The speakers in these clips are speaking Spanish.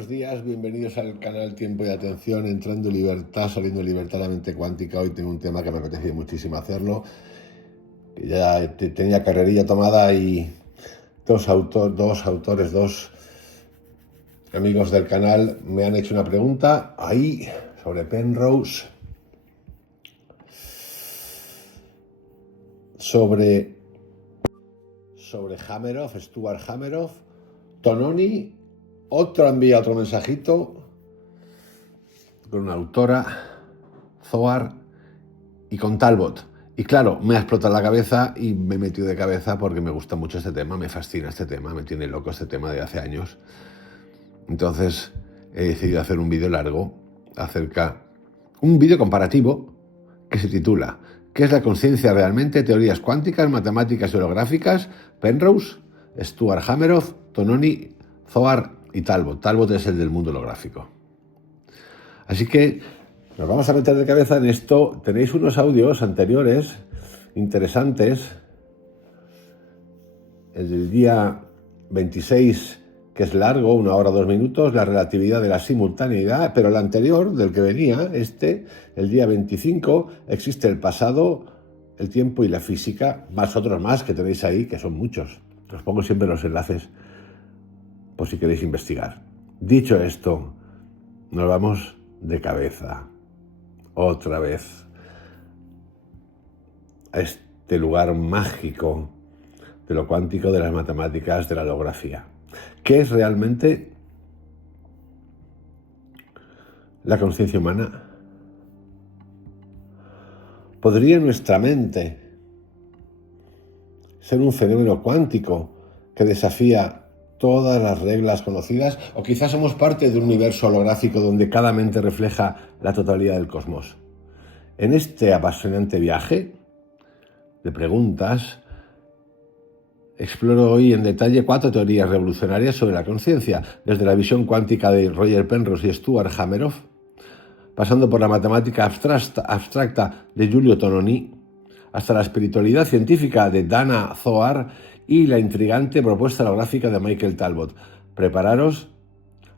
buenos días, bienvenidos al canal Tiempo y Atención, entrando en libertad, saliendo en libertad, la mente cuántica. Hoy tengo un tema que me apetece muchísimo hacerlo, que ya tenía carrerilla tomada y dos amigos del canal me han hecho una pregunta ahí sobre Penrose, sobre Hameroff, Stuart Hameroff, Tononi. Otro envía otro mensajito con una autora, Zohar, y con Talbot. Y claro, me ha explotado la cabeza y me he metido de cabeza porque me gusta mucho este tema, me fascina este tema, me tiene loco este tema de hace años. Entonces he decidido hacer un vídeo largo un vídeo comparativo que se titula ¿Qué es la conciencia realmente? Teorías cuánticas, matemáticas y holográficas, Penrose, Stuart Hameroff, Tononi, Zohar y Talbot. Talbot es el del mundo holográfico. Así que nos vamos a meter de cabeza en esto. Tenéis unos audios anteriores interesantes. El del día 26, que es largo, 1 hora 2 minutos, la relatividad de la simultaneidad, pero el anterior, del que venía, el día 25, existe el pasado, el tiempo y la física, más otros más que tenéis ahí, que son muchos. Os pongo siempre los enlaces por si queréis investigar. Dicho esto, nos vamos de cabeza, otra vez, a este lugar mágico de lo cuántico, de las matemáticas, de la holografía. ¿Qué es realmente la conciencia humana? ¿Podría nuestra mente ser un fenómeno cuántico que desafía todas las reglas conocidas? ¿O quizás somos parte de un universo holográfico donde cada mente refleja la totalidad del cosmos? En este apasionante viaje de preguntas, exploro hoy en detalle 4 teorías revolucionarias sobre la conciencia, desde la visión cuántica de Roger Penrose y Stuart Hameroff, pasando por la matemática abstracta de Giulio Tononi, hasta la espiritualidad científica de Dana Zohar y la intrigante propuesta holográfica de Michael Talbot. Prepararos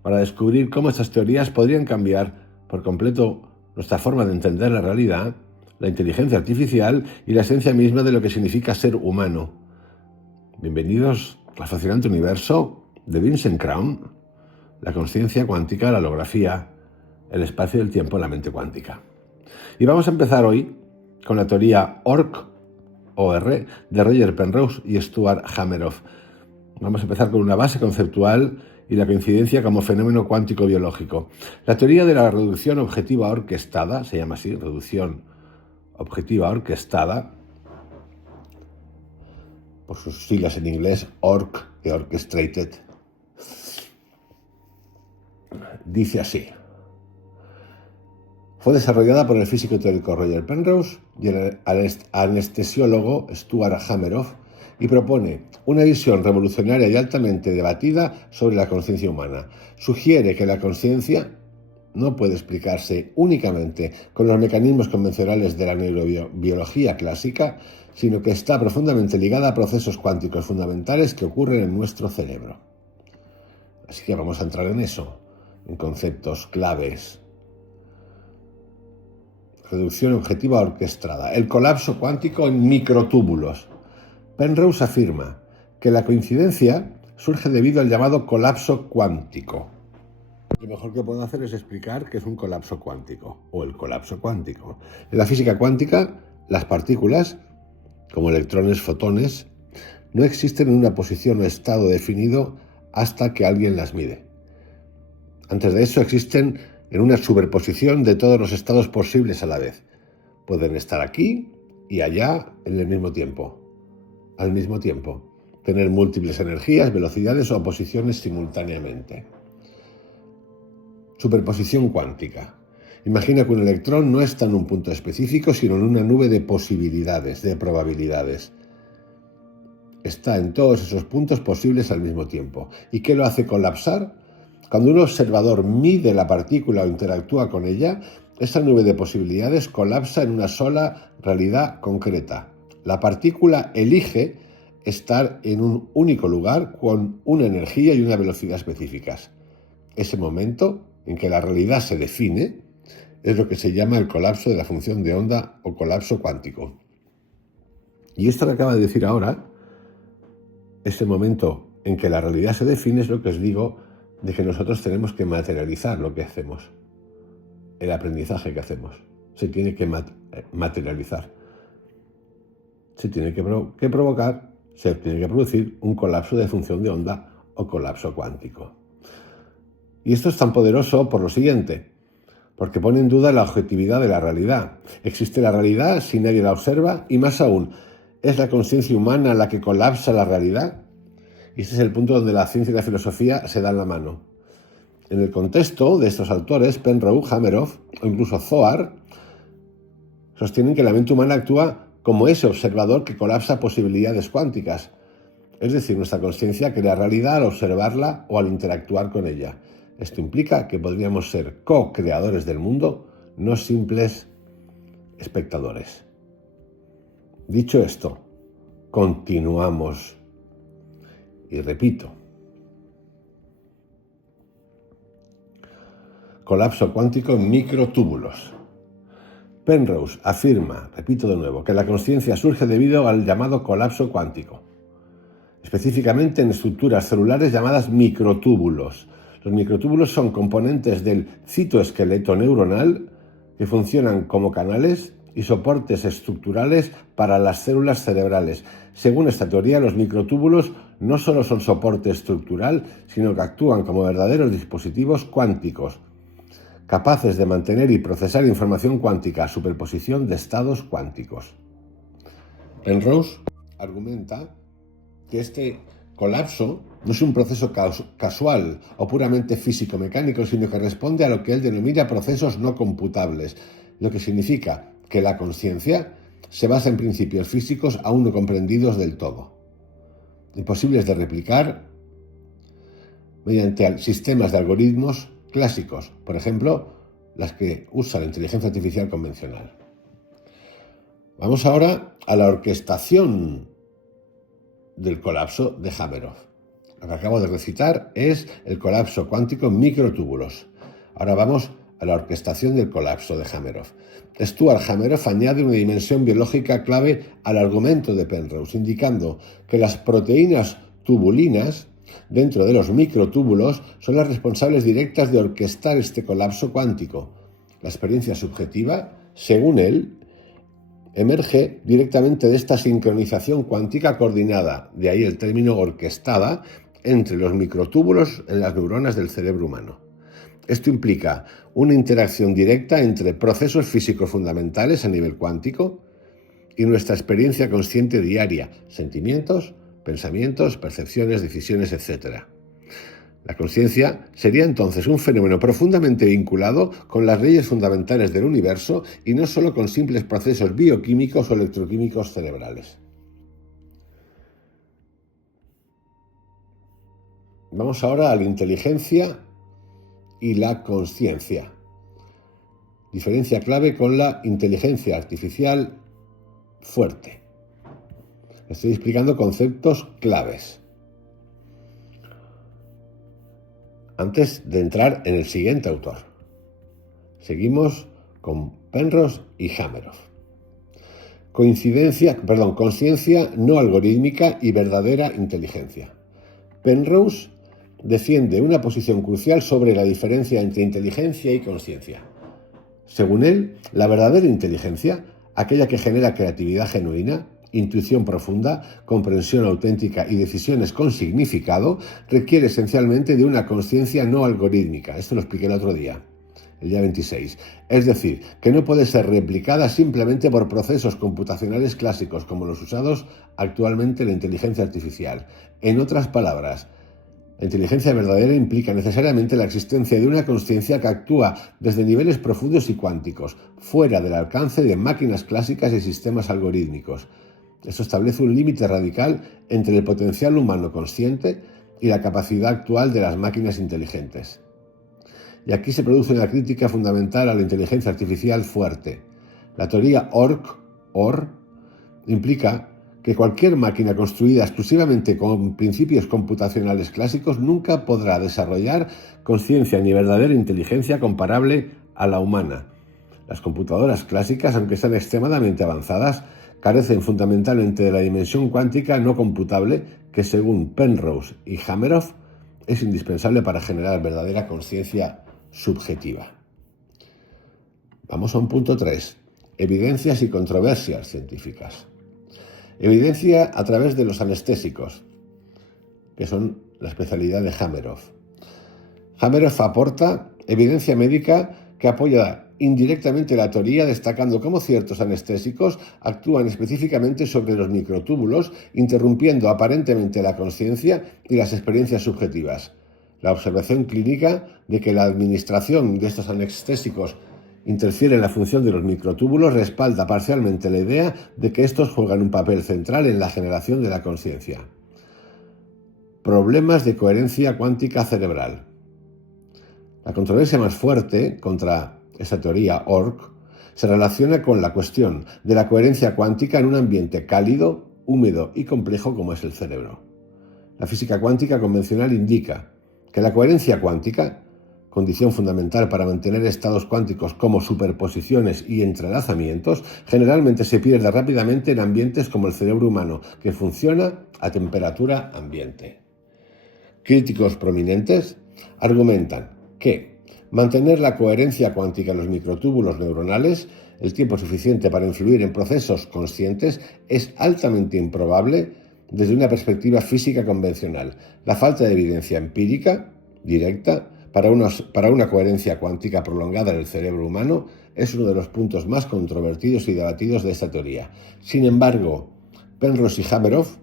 para descubrir cómo estas teorías podrían cambiar por completo nuestra forma de entender la realidad, la inteligencia artificial y la esencia misma de lo que significa ser humano. Bienvenidos al fascinante universo de Vincent Crown, la conciencia cuántica, la holografía, el espacio y el tiempo en la mente cuántica. Y vamos a empezar hoy con la teoría OR de Roger Penrose y Stuart Hameroff. Vamos a empezar con una base conceptual y la coincidencia como fenómeno cuántico biológico. La teoría de la reducción objetiva orquestada, se llama así, reducción objetiva orquestada, por sus siglas en inglés, ORC y Orchestrated, dice así. Fue desarrollada por el físico teórico Roger Penrose y el anestesiólogo Stuart Hameroff y propone una visión revolucionaria y altamente debatida sobre la conciencia humana. Sugiere que la conciencia no puede explicarse únicamente con los mecanismos convencionales de la neurobiología clásica, sino que está profundamente ligada a procesos cuánticos fundamentales que ocurren en nuestro cerebro. Así que vamos a entrar en eso, en conceptos claves. Reducción objetiva orquestada. El colapso cuántico en microtúbulos. Penrose afirma que la coincidencia surge debido al llamado colapso cuántico. Lo mejor que puedo hacer es explicar qué es un colapso cuántico o el colapso cuántico. En la física cuántica, las partículas, como electrones, fotones, no existen en una posición o estado definido hasta que alguien las mide. Antes de eso existen en una superposición de todos los estados posibles a la vez. Pueden estar aquí y allá en el mismo tiempo, al mismo tiempo, tener múltiples energías, velocidades o posiciones simultáneamente. Superposición cuántica. Imagina que un electrón no está en un punto específico, sino en una nube de posibilidades, de probabilidades. Está en todos esos puntos posibles al mismo tiempo. ¿Y qué lo hace colapsar? Cuando un observador mide la partícula o interactúa con ella, esta nube de posibilidades colapsa en una sola realidad concreta. La partícula elige estar en un único lugar con una energía y una velocidad específicas. Ese momento en que la realidad se define es lo que se llama el colapso de la función de onda o colapso cuántico. Y esto que acaba de decir ahora, ese momento en que la realidad se define, es lo que os digo de que nosotros tenemos que materializar lo que hacemos. El aprendizaje que hacemos se tiene que materializar. Se tiene que provocar, se tiene que producir un colapso de función de onda o colapso cuántico. Y esto es tan poderoso por lo siguiente, porque pone en duda la objetividad de la realidad. Existe la realidad si nadie la observa, y más aún, ¿es la conciencia humana la que colapsa la realidad? Y ese es el punto donde la ciencia y la filosofía se dan la mano. En el contexto de estos autores, Penrose, Hameroff o incluso Zohar, sostienen que la mente humana actúa como ese observador que colapsa posibilidades cuánticas. Es decir, nuestra conciencia crea realidad al observarla o al interactuar con ella. Esto implica que podríamos ser co-creadores del mundo, no simples espectadores. Dicho esto, continuamos. Y repito, colapso cuántico en microtúbulos. Penrose afirma, repito de nuevo, que la conciencia surge debido al llamado colapso cuántico, específicamente en estructuras celulares llamadas microtúbulos. Los microtúbulos son componentes del citoesqueleto neuronal que funcionan como canales y soportes estructurales para las células cerebrales. Según esta teoría, los microtúbulos no solo son soporte estructural, sino que actúan como verdaderos dispositivos cuánticos, capaces de mantener y procesar información cuántica, superposición de estados cuánticos. Penrose argumenta que este colapso no es un proceso casual o puramente físico-mecánico, sino que responde a lo que él denomina procesos no computables, lo que significa que la conciencia se basa en principios físicos aún no comprendidos del todo, imposibles de replicar mediante sistemas de algoritmos clásicos, por ejemplo, las que usa la inteligencia artificial convencional. Vamos ahora a la orquestación del colapso de Hameroff. Lo que acabo de recitar es el colapso cuántico en microtúbulos. Ahora vamos a la orquestación del colapso de Hameroff. Stuart Hameroff añade una dimensión biológica clave al argumento de Penrose, indicando que las proteínas tubulinas dentro de los microtúbulos son las responsables directas de orquestar este colapso cuántico. La experiencia subjetiva, según él, emerge directamente de esta sincronización cuántica coordinada, de ahí el término orquestada, entre los microtúbulos en las neuronas del cerebro humano. Esto implica una interacción directa entre procesos físicos fundamentales a nivel cuántico y nuestra experiencia consciente diaria, sentimientos, pensamientos, percepciones, decisiones, etc. La conciencia sería entonces un fenómeno profundamente vinculado con las leyes fundamentales del universo y no solo con simples procesos bioquímicos o electroquímicos cerebrales. Vamos ahora a la inteligencia y la consciencia. Diferencia clave con la inteligencia artificial fuerte. Estoy explicando conceptos claves. Antes de entrar en el siguiente autor, seguimos con Penrose y Hameroff. Conciencia no algorítmica y verdadera inteligencia. Penrose defiende una posición crucial sobre la diferencia entre inteligencia y conciencia. Según él, la verdadera inteligencia, aquella que genera creatividad genuina, intuición profunda, comprensión auténtica y decisiones con significado, requiere esencialmente de una conciencia no algorítmica. Esto lo expliqué el otro día, el día 26. Es decir, que no puede ser replicada simplemente por procesos computacionales clásicos como los usados actualmente en la inteligencia artificial. En otras palabras, la inteligencia verdadera implica necesariamente la existencia de una conciencia que actúa desde niveles profundos y cuánticos, fuera del alcance de máquinas clásicas y sistemas algorítmicos. Esto establece un límite radical entre el potencial humano consciente y la capacidad actual de las máquinas inteligentes. Y aquí se produce una crítica fundamental a la inteligencia artificial fuerte. La teoría OR implica que cualquier máquina construida exclusivamente con principios computacionales clásicos nunca podrá desarrollar conciencia ni verdadera inteligencia comparable a la humana. Las computadoras clásicas, aunque sean extremadamente avanzadas, carecen fundamentalmente de la dimensión cuántica no computable que, según Penrose y Hameroff, es indispensable para generar verdadera conciencia subjetiva. Vamos a un punto 3. Evidencias y controversias científicas. Evidencia a través de los anestésicos, que son la especialidad de Hameroff. Hameroff aporta evidencia médica que apoya indirectamente la teoría, destacando cómo ciertos anestésicos actúan específicamente sobre los microtúbulos, interrumpiendo aparentemente la conciencia y las experiencias subjetivas. La observación clínica de que la administración de estos anestésicos interfiere en la función de los microtúbulos respalda parcialmente la idea de que estos juegan un papel central en la generación de la conciencia. Problemas de coherencia cuántica cerebral. La controversia más fuerte contra esa teoría ORC se relaciona con la cuestión de la coherencia cuántica en un ambiente cálido, húmedo y complejo como es el cerebro. La física cuántica convencional indica que la coherencia cuántica, condición fundamental para mantener estados cuánticos como superposiciones y entrelazamientos, generalmente se pierde rápidamente en ambientes como el cerebro humano, que funciona a temperatura ambiente. Críticos prominentes argumentan que mantener la coherencia cuántica en los microtúbulos neuronales el tiempo suficiente para influir en procesos conscientes es altamente improbable desde una perspectiva física convencional. La falta de evidencia empírica directa para una coherencia cuántica prolongada en el cerebro humano es uno de los puntos más controvertidos y debatidos de esta teoría. Sin embargo, Penrose y Hameroff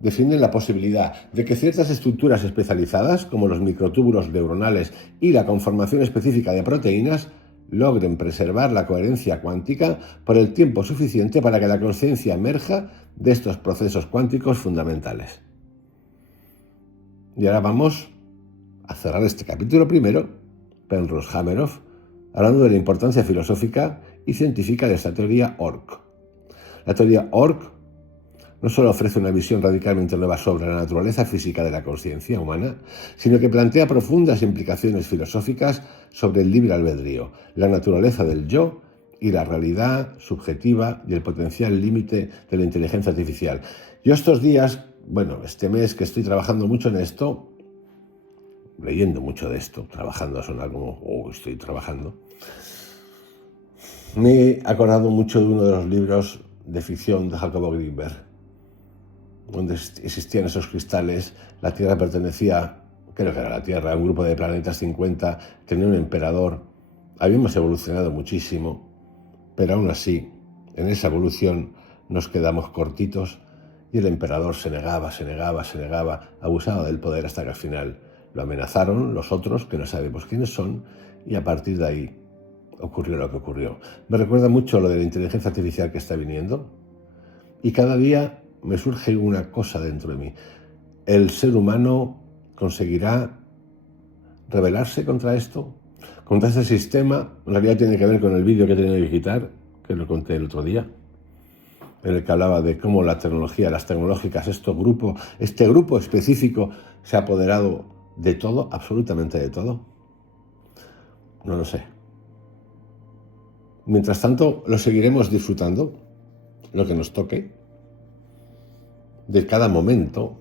defienden la posibilidad de que ciertas estructuras especializadas, como los microtúbulos neuronales y la conformación específica de proteínas, logren preservar la coherencia cuántica por el tiempo suficiente para que la conciencia emerja de estos procesos cuánticos fundamentales. Y ahora vamos a cerrar este capítulo primero, Penrose-Hameroff, hablando de la importancia filosófica y científica de esta teoría ORC. La teoría ORC no solo ofrece una visión radicalmente nueva sobre la naturaleza física de la conciencia humana, sino que plantea profundas implicaciones filosóficas sobre el libre albedrío, la naturaleza del yo y la realidad subjetiva y el potencial límite de la inteligencia artificial. Yo estos días, este mes que estoy trabajando mucho en esto, leyendo mucho de esto, trabajando, suena como, estoy trabajando, me he acordado mucho de uno de los libros de ficción de Jacobo Greenberg, donde existían esos cristales. La Tierra pertenecía, creo que era la Tierra, a un grupo de planetas 50, tenía un emperador. Habíamos evolucionado muchísimo, pero aún así, en esa evolución nos quedamos cortitos y el emperador se negaba, abusaba del poder hasta que al final lo amenazaron los otros, que no sabemos quiénes son, y a partir de ahí ocurrió lo que ocurrió. Me recuerda mucho lo de la inteligencia artificial que está viniendo, y cada día me surge una cosa dentro de mí. ¿El ser humano conseguirá rebelarse contra esto? Contra este sistema. En realidad tiene que ver con el vídeo que tenía que quitar, que lo conté el otro día, en el que hablaba de cómo la tecnología, las tecnológicas, este grupo específico se ha apoderado de todo, absolutamente de todo. No lo sé. Mientras tanto, lo seguiremos disfrutando, lo que nos toque, de cada momento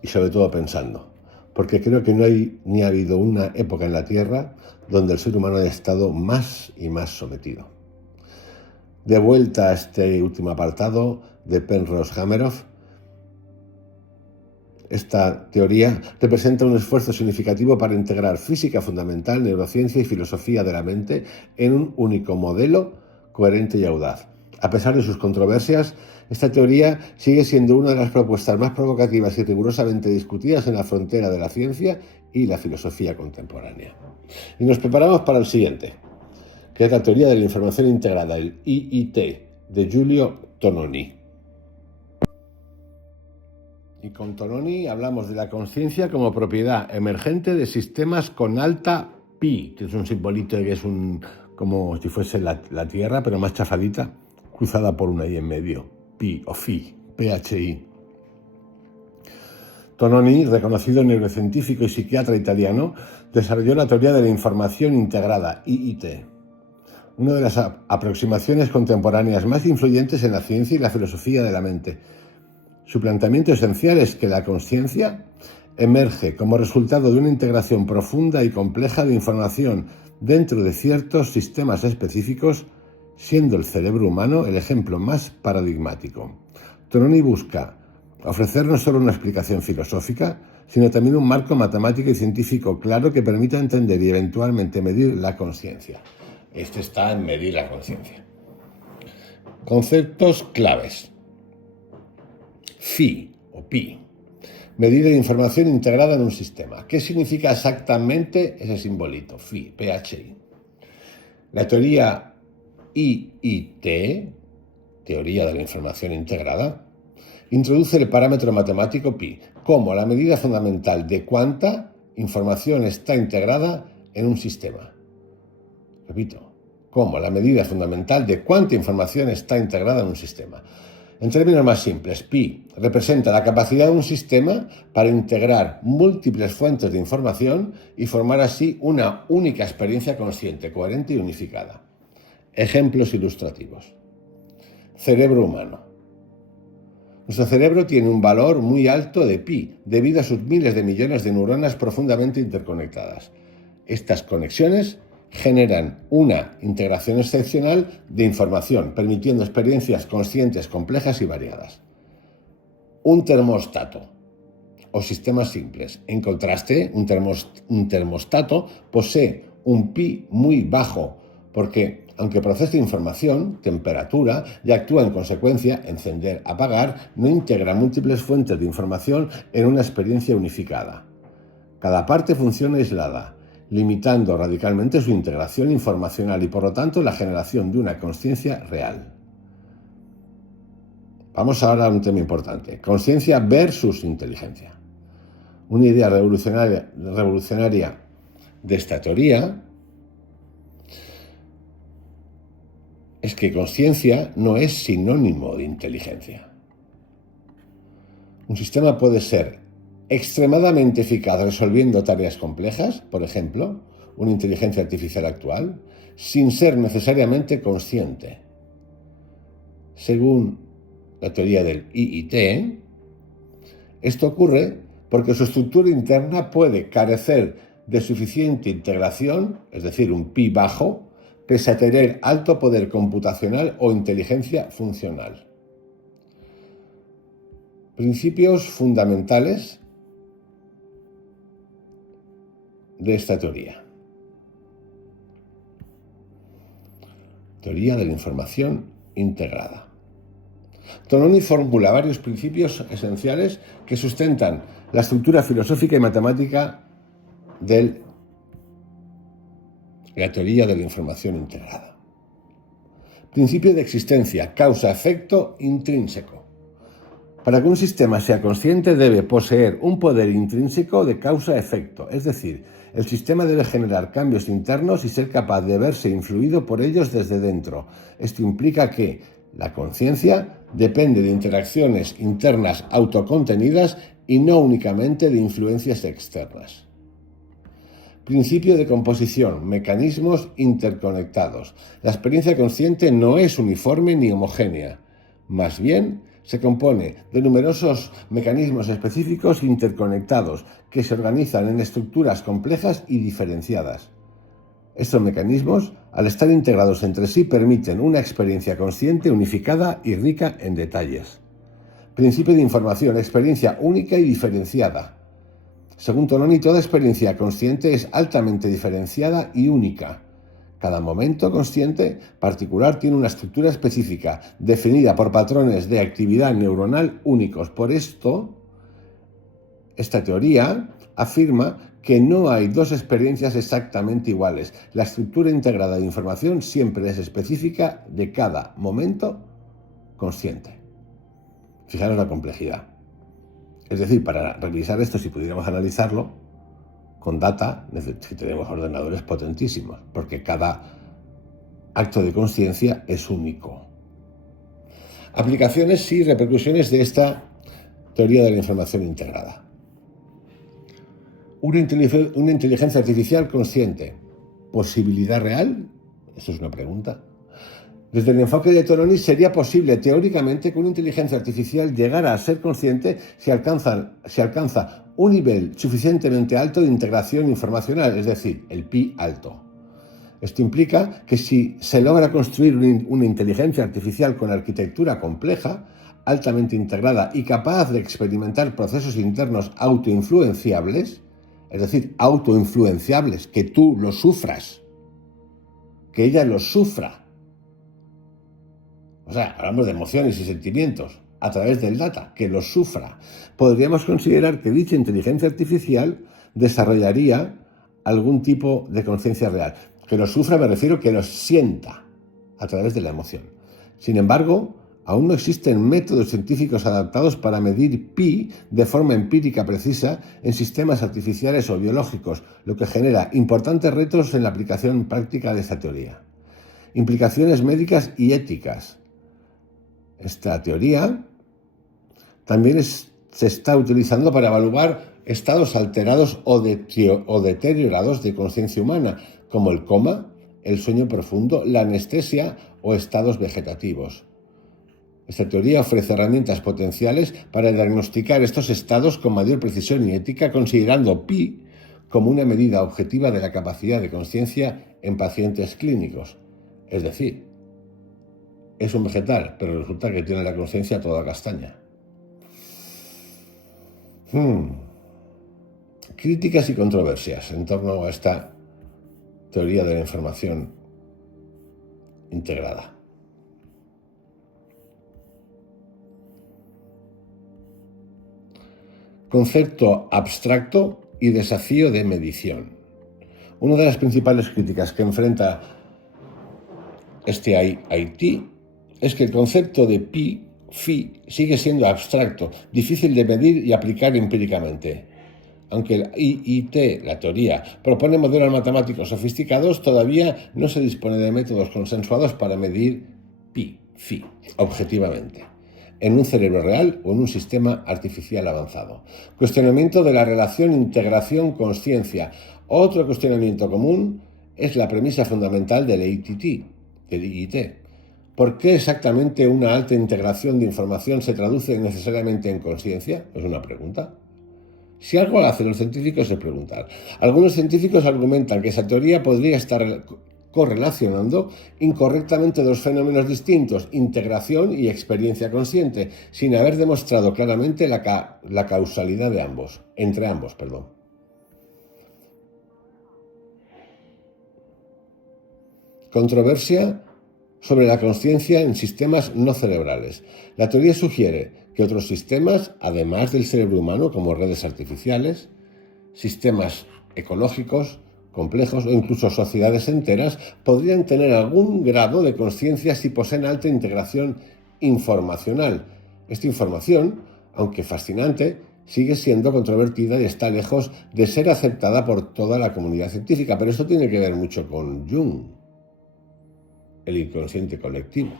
y sobre todo pensando. Porque creo que no hay ni ha habido una época en la Tierra donde el ser humano haya estado más y más sometido. De vuelta a este último apartado de Penrose-Hameroff, esta teoría representa un esfuerzo significativo para integrar física fundamental, neurociencia y filosofía de la mente en un único modelo coherente y audaz. A pesar de sus controversias, esta teoría sigue siendo una de las propuestas más provocativas y rigurosamente discutidas en la frontera de la ciencia y la filosofía contemporánea. Y nos preparamos para el siguiente, que es la teoría de la información integrada, el IIT, de Giulio Tononi. Y con Tononi hablamos de la conciencia como propiedad emergente de sistemas con alta pi, que es un simbolito que es como si fuese la Tierra, pero más chafadita, cruzada por una I en medio, pi o phi, PHI. Tononi, reconocido neurocientífico y psiquiatra italiano, desarrolló la teoría de la información integrada, IIT, una de las aproximaciones contemporáneas más influyentes en la ciencia y la filosofía de la mente. Su planteamiento esencial es que la consciencia emerge como resultado de una integración profunda y compleja de información dentro de ciertos sistemas específicos, siendo el cerebro humano el ejemplo más paradigmático. Tononi busca ofrecer no solo una explicación filosófica, sino también un marco matemático y científico claro que permita entender y eventualmente medir la consciencia. Este está en medir la consciencia. Conceptos claves. Phi o Pi. Medida de información integrada en un sistema. ¿Qué significa exactamente ese simbolito? Phi, PHI. La teoría IIT, teoría de la información integrada, introduce el parámetro matemático pi como la medida fundamental de cuánta información está integrada en un sistema. Repito, como la medida fundamental de cuánta información está integrada en un sistema. En términos más simples, pi representa la capacidad de un sistema para integrar múltiples fuentes de información y formar así una única experiencia consciente, coherente y unificada. Ejemplos ilustrativos. Cerebro humano. Nuestro cerebro tiene un valor muy alto de pi, debido a sus miles de millones de neuronas profundamente interconectadas. Estas conexiones generan una integración excepcional de información, permitiendo experiencias conscientes complejas y variadas. Un termostato o sistemas simples. En contraste, un termostato posee un pi muy bajo, porque aunque procesa información, temperatura y actúa en consecuencia, encender, apagar, no integra múltiples fuentes de información en una experiencia unificada. Cada parte funciona aislada, limitando radicalmente su integración informacional y por lo tanto la generación de una consciencia real. Vamos ahora a un tema importante: consciencia versus inteligencia. Una idea revolucionaria de esta teoría es que consciencia no es sinónimo de inteligencia. Un sistema puede ser extremadamente eficaz resolviendo tareas complejas, por ejemplo, una inteligencia artificial actual, sin ser necesariamente consciente. Según la teoría del IIT, esto ocurre porque su estructura interna puede carecer de suficiente integración, es decir, un pi bajo, pese a tener alto poder computacional o inteligencia funcional. Principios fundamentales de esta teoría. Teoría de la información integrada. Tononi formula varios principios esenciales que sustentan la estructura filosófica y matemática de la teoría de la información integrada. Principio de existencia, causa-efecto intrínseco. Para que un sistema sea consciente debe poseer un poder intrínseco de causa-efecto, es decir, el sistema debe generar cambios internos y ser capaz de verse influido por ellos desde dentro. Esto implica que la conciencia depende de interacciones internas autocontenidas y no únicamente de influencias externas. Principio de composición, mecanismos interconectados. La experiencia consciente no es uniforme ni homogénea, más bien se compone de numerosos mecanismos específicos interconectados que se organizan en estructuras complejas y diferenciadas. Estos mecanismos, al estar integrados entre sí, permiten una experiencia consciente unificada y rica en detalles. Principio de información, experiencia única y diferenciada. Según Tononi, toda experiencia consciente es altamente diferenciada y única. Cada momento consciente particular tiene una estructura específica, definida por patrones de actividad neuronal únicos. Por esto, esta teoría afirma que no hay dos experiencias exactamente iguales. La estructura integrada de información siempre es específica de cada momento consciente. Fijaros la complejidad. Es decir, para revisar esto, si pudiéramos analizarlo con data, necesitaremos ordenadores potentísimos, porque cada acto de conciencia es único. Aplicaciones y repercusiones de esta teoría de la información integrada. Una inteligencia artificial consciente. ¿Posibilidad real? Esto es una pregunta. Desde el enfoque de Tononi, sería posible teóricamente que una inteligencia artificial llegara a ser consciente si alcanza un nivel suficientemente alto de integración informacional, es decir, el pi alto. Esto implica que si se logra construir una inteligencia artificial con arquitectura compleja, altamente integrada y capaz de experimentar procesos internos autoinfluenciables, es decir, autoinfluenciables, que tú los sufras, que ella los sufra. O sea, hablamos de emociones y sentimientos a través del data, que los sufra. Podríamos considerar que dicha inteligencia artificial desarrollaría algún tipo de conciencia real. Que los sufra me refiero que los sienta a través de la emoción. Sin embargo, aún no existen métodos científicos adaptados para medir pi de forma empírica precisa en sistemas artificiales o biológicos, lo que genera importantes retos en la aplicación práctica de esta teoría. Implicaciones médicas y éticas. Esta teoría también se está utilizando para evaluar estados alterados o deteriorados de conciencia humana, como el coma, el sueño profundo, la anestesia o estados vegetativos. Esta teoría ofrece herramientas potenciales para diagnosticar estos estados con mayor precisión y ética, considerando pi como una medida objetiva de la capacidad de conciencia en pacientes clínicos. Es decir, es un vegetal, pero resulta que tiene la conciencia toda castaña. Críticas y controversias en torno a esta teoría de la información integrada. Concepto abstracto y desafío de medición. Una de las principales críticas que enfrenta este IT es que el concepto de phi sigue siendo abstracto, difícil de medir y aplicar empíricamente. Aunque el IIT, la teoría, propone modelos matemáticos sofisticados, todavía no se dispone de métodos consensuados para medir phi, objetivamente, en un cerebro real o en un sistema artificial avanzado. Cuestionamiento de la relación integración-consciencia. Otro cuestionamiento común es la premisa fundamental del IIT. ¿Por qué exactamente una alta integración de información se traduce necesariamente en consciencia? Es una pregunta. Si algo hacen los científicos es preguntar. Algunos científicos argumentan que esa teoría podría estar correlacionando incorrectamente dos fenómenos distintos, integración y experiencia consciente, sin haber demostrado claramente la causalidad de entre ambos. Controversia sobre la consciencia en sistemas no cerebrales. La teoría sugiere que otros sistemas, además del cerebro humano, como redes artificiales, sistemas ecológicos complejos o incluso sociedades enteras, podrían tener algún grado de consciencia si poseen alta integración informacional. Esta información, aunque fascinante, sigue siendo controvertida y está lejos de ser aceptada por toda la comunidad científica, pero esto tiene que ver mucho con Jung, el inconsciente colectivo.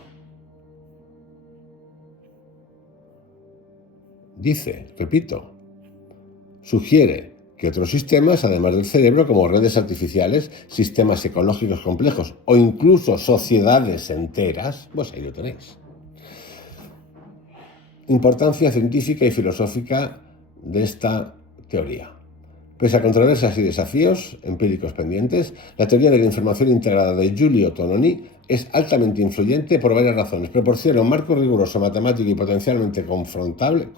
Sugiere que otros sistemas, además del cerebro, como redes artificiales, sistemas ecológicos complejos o incluso sociedades enteras, pues ahí lo tenéis. Importancia científica y filosófica de esta teoría. Pese a controversias y desafíos empíricos pendientes, la teoría de la información integrada de Giulio Tononi es altamente influyente por varias razones. Proporciona un marco riguroso, matemático y potencialmente comprobable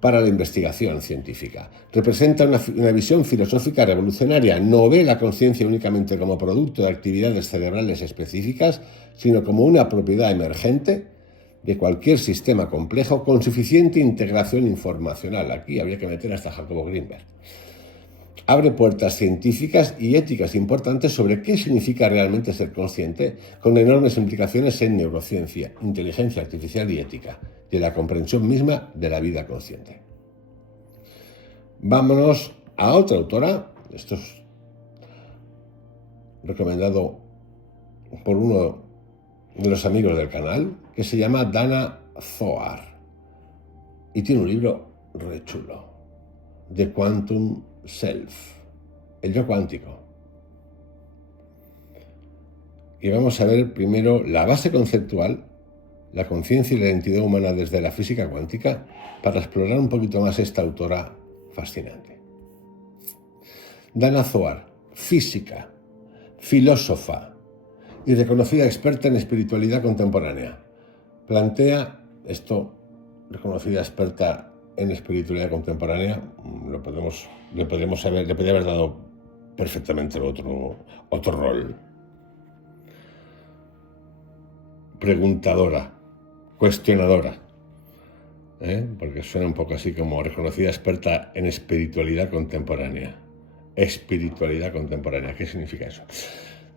para la investigación científica. Representa una visión filosófica revolucionaria. No ve la conciencia únicamente como producto de actividades cerebrales específicas, sino como una propiedad emergente de cualquier sistema complejo con suficiente integración informacional. Aquí habría que meter hasta Jacobo Greenberg. Abre puertas científicas y éticas importantes sobre qué significa realmente ser consciente, con enormes implicaciones en neurociencia, inteligencia artificial y ética, de la comprensión misma de la vida consciente. Vámonos a otra autora. Esto es recomendado por uno de los amigos del canal, que se llama Dana Zohar y tiene un libro re chulo, The Quantum Self, el yo cuántico. Y vamos a ver primero la base conceptual, la conciencia y la identidad humana desde la física cuántica, para explorar un poquito más esta autora fascinante. Dana Zohar, física, filósofa y reconocida experta en espiritualidad contemporánea, plantea esto, reconocida experta en espiritualidad contemporánea, le podría haber dado perfectamente otro rol. Preguntadora, cuestionadora, porque suena un poco así como reconocida experta en espiritualidad contemporánea. Espiritualidad contemporánea, ¿qué significa eso?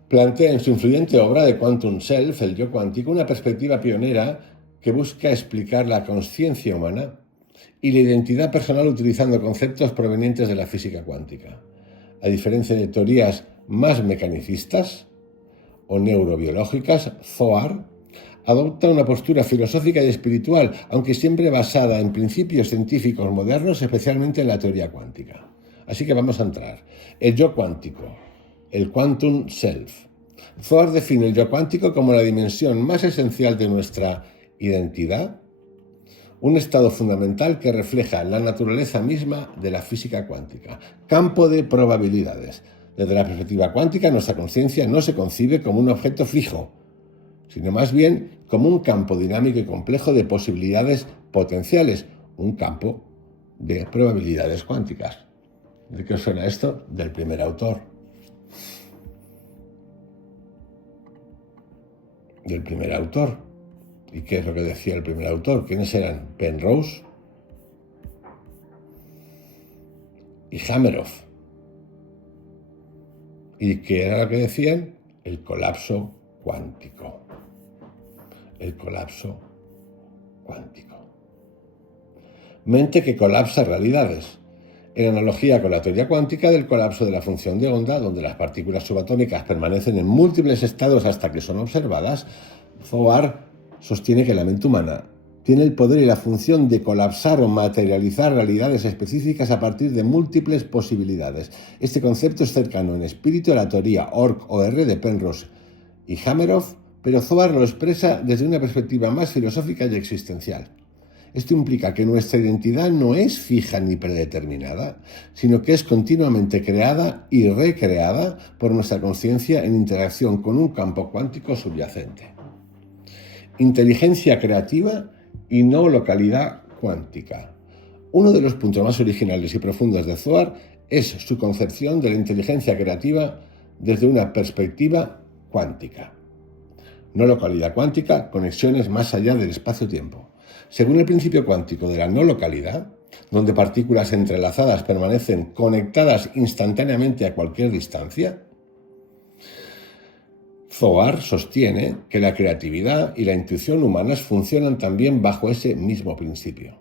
Plantea en su influyente obra The Quantum Self, el yo cuántico, una perspectiva pionera que busca explicar la consciencia humana y la identidad personal utilizando conceptos provenientes de la física cuántica. A diferencia de teorías más mecanicistas o neurobiológicas, Zohar adopta una postura filosófica y espiritual, aunque siempre basada en principios científicos modernos, especialmente en la teoría cuántica. Así que vamos a entrar. El yo cuántico, el Quantum Self. Zohar define el yo cuántico como la dimensión más esencial de nuestra identidad, un estado fundamental que refleja la naturaleza misma de la física cuántica, campo de probabilidades. Desde la perspectiva cuántica, nuestra conciencia no se concibe como un objeto fijo, sino más bien como un campo dinámico y complejo de posibilidades potenciales, un campo de probabilidades cuánticas. ¿De qué os suena esto? Del primer autor. Del primer autor. ¿Y qué es lo que decía el primer autor? ¿Quiénes eran? Penrose y Hameroff. ¿Y qué era lo que decían? El colapso cuántico. El colapso cuántico. Mente que colapsa realidades. En analogía con la teoría cuántica del colapso de la función de onda, donde las partículas subatómicas permanecen en múltiples estados hasta que son observadas, Zohar sostiene que la mente humana tiene el poder y la función de colapsar o materializar realidades específicas a partir de múltiples posibilidades. Este concepto es cercano en espíritu a la teoría OR de Penrose y Hameroff, pero Zohar lo expresa desde una perspectiva más filosófica y existencial. Esto implica que nuestra identidad no es fija ni predeterminada, sino que es continuamente creada y recreada por nuestra conciencia en interacción con un campo cuántico subyacente. Inteligencia creativa y no localidad cuántica. Uno de los puntos más originales y profundos de Zohar es su concepción de la inteligencia creativa desde una perspectiva cuántica. No localidad cuántica, conexiones más allá del espacio-tiempo. Según el principio cuántico de la no localidad, donde partículas entrelazadas permanecen conectadas instantáneamente a cualquier distancia, Zohar sostiene que la creatividad y la intuición humanas funcionan también bajo ese mismo principio.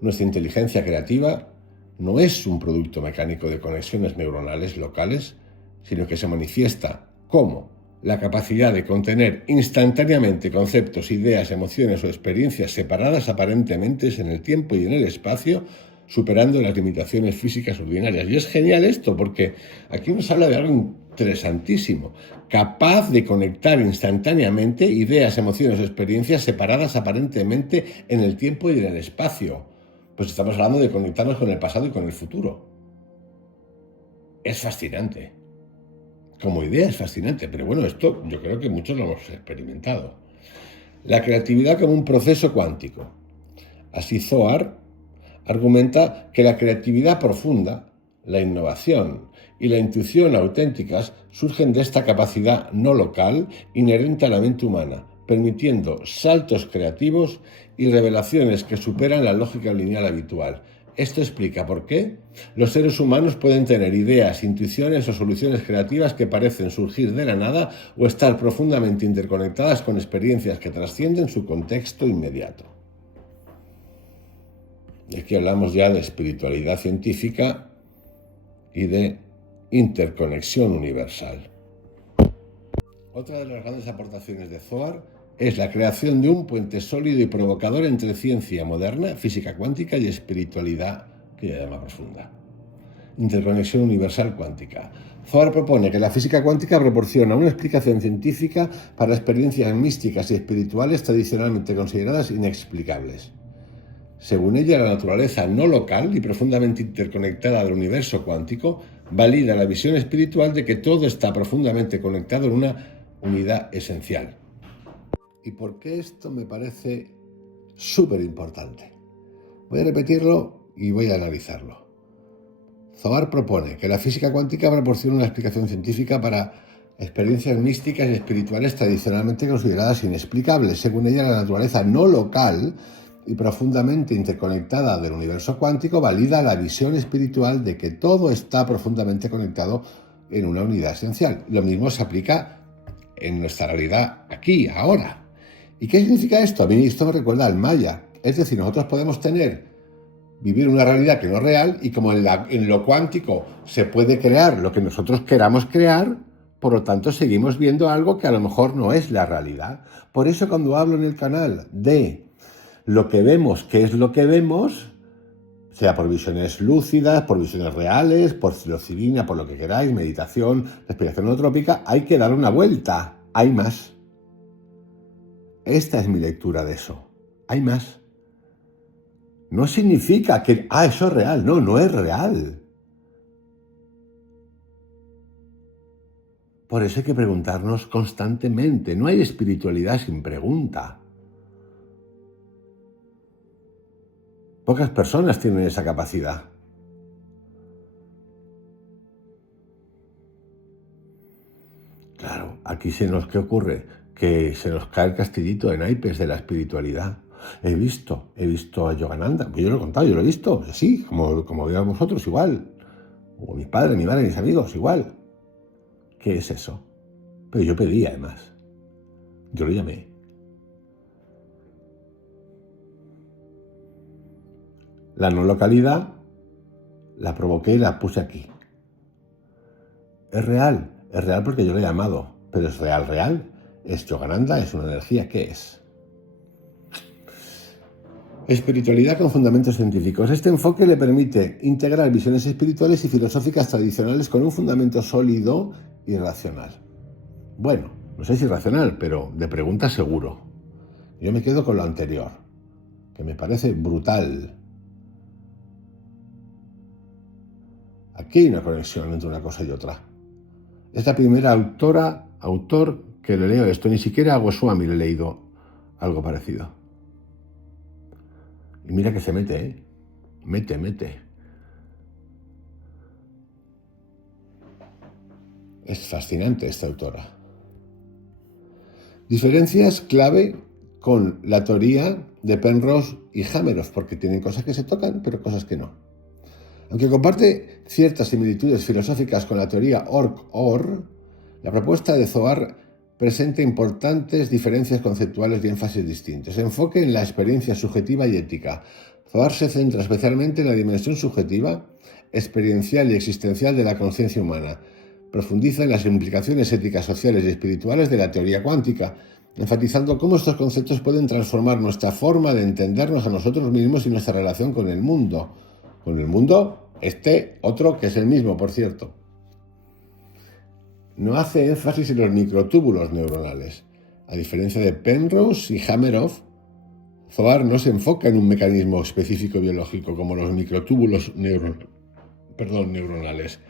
Nuestra inteligencia creativa no es un producto mecánico de conexiones neuronales locales, sino que se manifiesta como la capacidad de contener instantáneamente conceptos, ideas, emociones o experiencias separadas aparentemente en el tiempo y en el espacio, superando las limitaciones físicas ordinarias. Y es genial esto, porque aquí nos habla de algo interesantísimo. Capaz de conectar instantáneamente ideas, emociones o experiencias separadas aparentemente en el tiempo y en el espacio. Pues estamos hablando de conectarnos con el pasado y con el futuro. Es fascinante. Como idea es fascinante, pero bueno, esto yo creo que muchos lo hemos experimentado. La creatividad como un proceso cuántico. Así Zohar argumenta que la creatividad profunda, la innovación y la intuición auténticas surgen de esta capacidad no local inherente a la mente humana, permitiendo saltos creativos y revelaciones que superan la lógica lineal habitual. Esto explica por qué los seres humanos pueden tener ideas, intuiciones o soluciones creativas que parecen surgir de la nada o estar profundamente interconectadas con experiencias que trascienden su contexto inmediato. Y aquí hablamos ya de espiritualidad científica y de interconexión universal. Otra de las grandes aportaciones de Zohar es la creación de un puente sólido y provocador entre ciencia moderna, física cuántica y espiritualidad que ella llama profunda. Interconexión universal cuántica. Zohar propone que la física cuántica proporciona una explicación científica para experiencias místicas y espirituales tradicionalmente consideradas inexplicables. Según ella, la naturaleza no local y profundamente interconectada del universo cuántico valida la visión espiritual de que todo está profundamente conectado en una unidad esencial. ¿Y por qué esto me parece súper importante? Voy a repetirlo y voy a analizarlo. Zohar propone que la física cuántica proporciona una explicación científica para experiencias místicas y espirituales tradicionalmente consideradas inexplicables. Según ella, la naturaleza no local y profundamente interconectada del universo cuántico valida la visión espiritual de que todo está profundamente conectado en una unidad esencial. Lo mismo se aplica en nuestra realidad aquí, ahora. ¿Y qué significa esto? A mí esto me recuerda al maya. Es decir, nosotros podemos vivir una realidad que no es real y como en lo cuántico se puede crear lo que nosotros queramos crear, por lo tanto seguimos viendo algo que a lo mejor no es la realidad. Por eso cuando hablo en el canal de lo que vemos, qué es lo que vemos, sea por visiones lúcidas, por visiones reales, por psilocibina, por lo que queráis, meditación, respiración holotrópica, hay que dar una vuelta. Hay más. Esta es mi lectura de eso. Hay más. No significa que, eso es real. No, no es real. Por eso hay que preguntarnos constantemente. No hay espiritualidad sin pregunta. Pocas personas tienen esa capacidad. Claro, aquí ¿qué ocurre? Que se nos cae el castillito de naipes de la espiritualidad. He visto a Yogananda, yo lo he contado, yo lo he visto, así, como veis vosotros, igual. O mis padres, mi madre, mis amigos, igual. ¿Qué es eso? Pero yo pedí, además. Yo lo llamé. La no localidad la provoqué y la puse aquí. Es real porque yo lo he llamado, pero es real. ¿Es Yogananda? ¿Es una energía? ¿Qué es? Espiritualidad con fundamentos científicos. Este enfoque le permite integrar visiones espirituales y filosóficas tradicionales con un fundamento sólido y racional. Bueno, no sé si racional, pero de pregunta seguro. Yo me quedo con lo anterior, que me parece brutal. Aquí hay una conexión entre una cosa y otra. Es la primera autor que le leo esto. Ni siquiera a Goswami le he leído algo parecido. Y mira que se mete, Mete. Es fascinante esta autora. Diferencias clave con la teoría de Penrose y Hameroff, porque tienen cosas que se tocan, pero cosas que no. Aunque comparte ciertas similitudes filosóficas con la teoría Ork-Or, la propuesta de Zohar presenta importantes diferencias conceptuales y énfasis distintos. Enfoque en la experiencia subjetiva y ética. Zohar se centra especialmente en la dimensión subjetiva, experiencial y existencial de la conciencia humana. Profundiza en las implicaciones éticas, sociales y espirituales de la teoría cuántica, enfatizando cómo estos conceptos pueden transformar nuestra forma de entendernos a nosotros mismos y nuestra relación con el mundo. Con el mundo, otro que es el mismo, por cierto. No hace énfasis en los microtúbulos neuronales. A diferencia de Penrose y Hameroff, Zohar no se enfoca en un mecanismo específico biológico como los microtúbulos neuronales.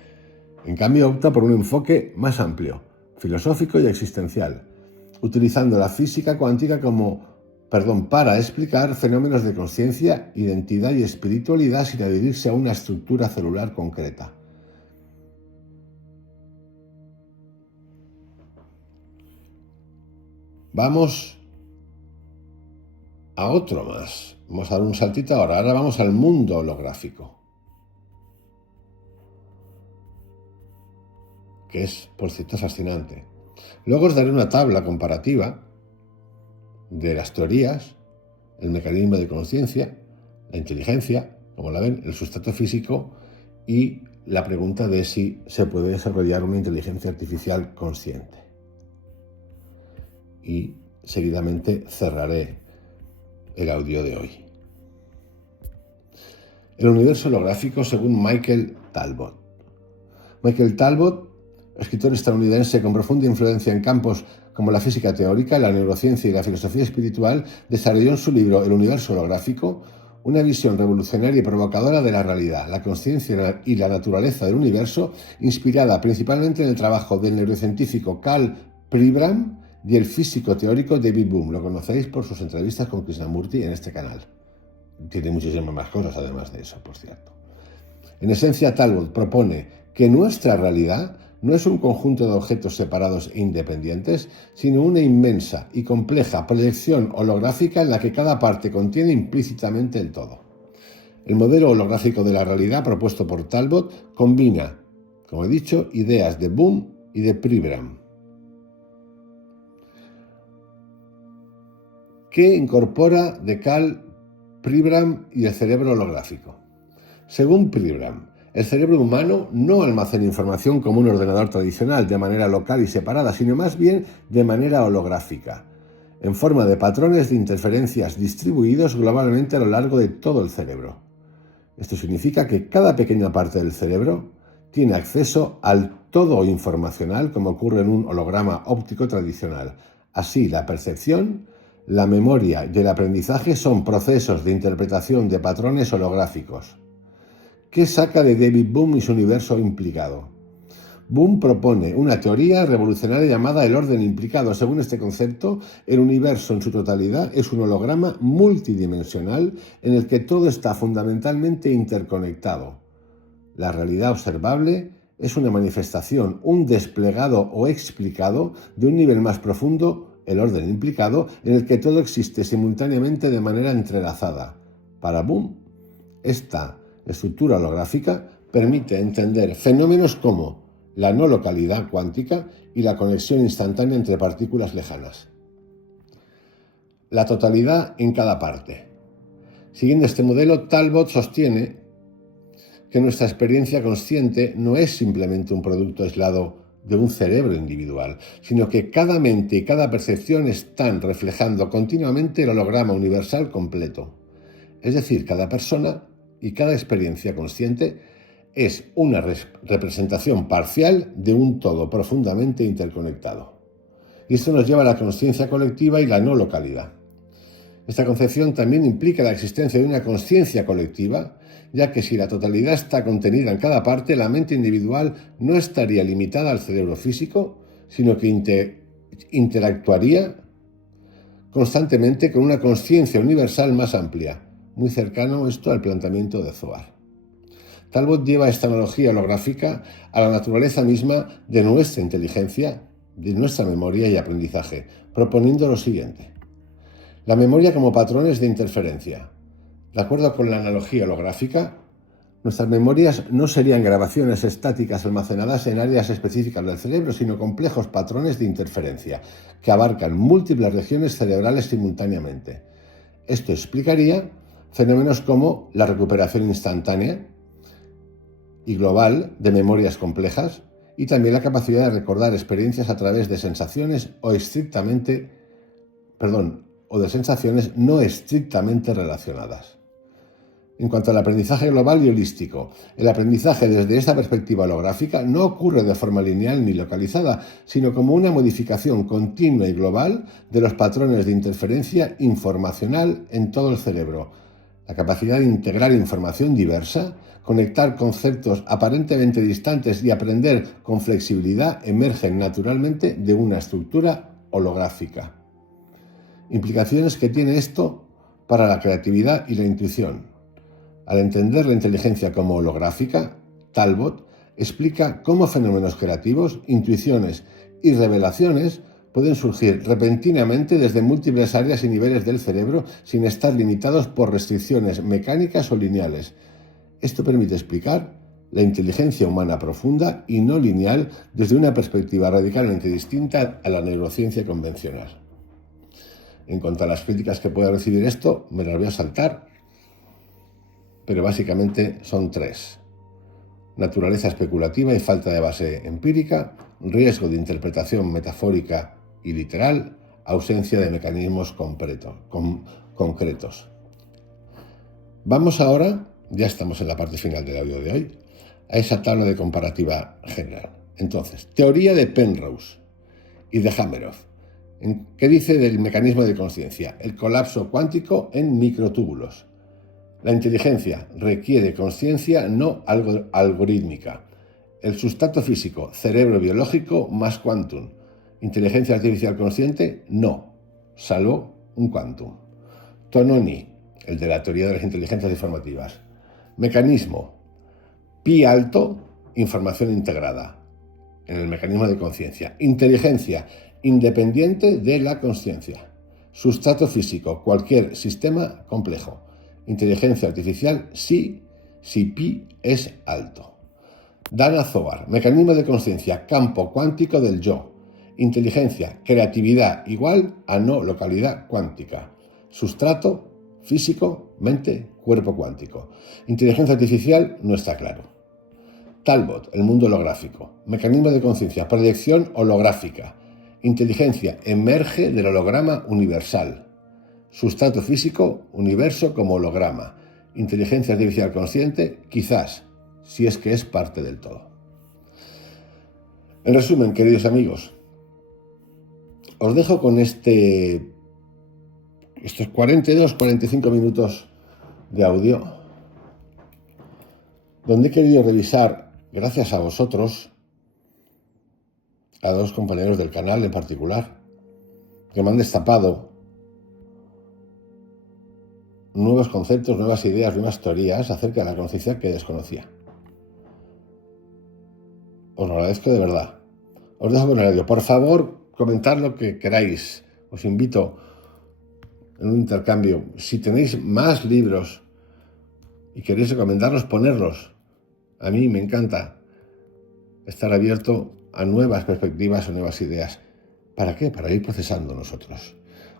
En cambio, opta por un enfoque más amplio, filosófico y existencial, utilizando la física cuántica para explicar fenómenos de conciencia, identidad y espiritualidad sin adherirse a una estructura celular concreta. Vamos a otro más. Vamos a dar un saltito ahora. Ahora vamos al mundo holográfico, que es, por cierto, fascinante. Luego os daré una tabla comparativa de las teorías, el mecanismo de conciencia, la inteligencia, como la ven, el sustrato físico y la pregunta de si se puede desarrollar una inteligencia artificial consciente. Y seguidamente cerraré el audio de hoy. El universo holográfico según Michael Talbot. Michael Talbot, escritor estadounidense con profunda influencia en campos como la física teórica, la neurociencia y la filosofía espiritual, desarrolló en su libro El universo holográfico una visión revolucionaria y provocadora de la realidad, la consciencia y la naturaleza del universo, inspirada principalmente en el trabajo del neurocientífico Karl Pribram y el físico teórico David Bohm. Lo conocéis por sus entrevistas con Krishnamurti en este canal. Tiene muchísimas más cosas además de eso, por cierto. En esencia, Talbot propone que nuestra realidad no es un conjunto de objetos separados e independientes, sino una inmensa y compleja proyección holográfica en la que cada parte contiene implícitamente el todo. El modelo holográfico de la realidad propuesto por Talbot combina, como he dicho, ideas de Bohm y de Pribram, que incorpora de Karl Pribram y el cerebro holográfico. Según Pribram, el cerebro humano no almacena información como un ordenador tradicional de manera local y separada, sino más bien de manera holográfica, en forma de patrones de interferencias distribuidos globalmente a lo largo de todo el cerebro. Esto significa que cada pequeña parte del cerebro tiene acceso al todo informacional como ocurre en un holograma óptico tradicional. Así, la percepción, la memoria y el aprendizaje son procesos de interpretación de patrones holográficos. ¿Qué saca de David Bohm y su universo implicado? Bohm propone una teoría revolucionaria llamada el orden implicado. Según este concepto, el universo en su totalidad es un holograma multidimensional en el que todo está fundamentalmente interconectado. La realidad observable es una manifestación, un desplegado o explicado de un nivel más profundo, el orden implicado, en el que todo existe simultáneamente de manera entrelazada. Para Bohm, esta estructura holográfica permite entender fenómenos como la no localidad cuántica y la conexión instantánea entre partículas lejanas. La totalidad en cada parte. Siguiendo este modelo, Talbot sostiene que nuestra experiencia consciente no es simplemente un producto aislado de un cerebro individual, sino que cada mente y cada percepción están reflejando continuamente el holograma universal completo. Es decir, cada persona y cada experiencia consciente es una representación parcial de un todo profundamente interconectado. Y esto nos lleva a la consciencia colectiva y la no localidad. Esta concepción también implica la existencia de una consciencia colectiva, ya que si la totalidad está contenida en cada parte, la mente individual no estaría limitada al cerebro físico, sino que interactuaría constantemente con una consciencia universal más amplia, muy cercano esto al planteamiento de Zohar. Talbot lleva esta analogía holográfica a la naturaleza misma de nuestra inteligencia, de nuestra memoria y aprendizaje, proponiendo lo siguiente. La memoria como patrones de interferencia. De acuerdo con la analogía holográfica, nuestras memorias no serían grabaciones estáticas almacenadas en áreas específicas del cerebro, sino complejos patrones de interferencia que abarcan múltiples regiones cerebrales simultáneamente. Esto explicaría fenómenos como la recuperación instantánea y global de memorias complejas y también la capacidad de recordar experiencias a través de sensaciones de sensaciones no estrictamente relacionadas. En cuanto al aprendizaje global y holístico, el aprendizaje desde esta perspectiva holográfica no ocurre de forma lineal ni localizada, sino como una modificación continua y global de los patrones de interferencia informacional en todo el cerebro. La capacidad de integrar información diversa, conectar conceptos aparentemente distantes y aprender con flexibilidad emergen naturalmente de una estructura holográfica. Implicaciones que tiene esto para la creatividad y la intuición. Al entender la inteligencia como holográfica, Talbot explica cómo fenómenos creativos, intuiciones y revelaciones pueden surgir repentinamente desde múltiples áreas y niveles del cerebro sin estar limitados por restricciones mecánicas o lineales. Esto permite explicar la inteligencia humana profunda y no lineal desde una perspectiva radicalmente distinta a la neurociencia convencional. En cuanto a las críticas que pueda recibir esto, me las voy a saltar, pero básicamente son tres. Naturaleza especulativa y falta de base empírica, riesgo de interpretación metafórica y literal, ausencia de mecanismos concretos. Vamos ahora, ya estamos en la parte final del audio de hoy, a esa tabla de comparativa general. Entonces, teoría de Penrose y de Hameroff. ¿Qué dice del mecanismo de conciencia? El colapso cuántico en microtúbulos. La inteligencia requiere conciencia no algorítmica. El sustrato físico, cerebro biológico más quantum. Inteligencia artificial consciente, no, salvo un quantum. Tononi, el de la teoría de las inteligencias informativas. Mecanismo, pi alto, información integrada en el mecanismo de conciencia. Inteligencia independiente de la conciencia. Sustrato físico, cualquier sistema complejo. Inteligencia artificial, sí, si pi es alto. Dana Zohar, mecanismo de conciencia, campo cuántico del yo. Inteligencia, creatividad igual a no localidad cuántica. Sustrato físico, mente, cuerpo cuántico. Inteligencia artificial no está claro. Talbot, el mundo holográfico. Mecanismo de conciencia, proyección holográfica. Inteligencia emerge del holograma universal. Sustrato físico, universo como holograma. Inteligencia artificial consciente, quizás, si es que es parte del todo. En resumen, queridos amigos, os dejo con estos 42-45 minutos de audio, donde he querido revisar, gracias a vosotros, a dos compañeros del canal en particular, que me han destapado nuevos conceptos, nuevas ideas, nuevas teorías acerca de la conciencia que desconocía. Os lo agradezco de verdad. Os dejo con el audio. Por favor, comentad lo que queráis. Os invito en un intercambio. Si tenéis más libros y queréis recomendarlos, ponerlos. A mí me encanta estar abierto a nuevas perspectivas o nuevas ideas. ¿Para qué? Para ir procesando nosotros.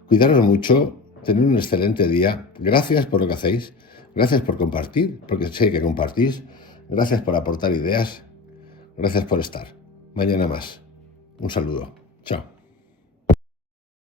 Cuidaros mucho, tened un excelente día. Gracias por lo que hacéis. Gracias por compartir, porque sé que compartís. Gracias por aportar ideas. Gracias por estar. Mañana más. Un saludo. Chao.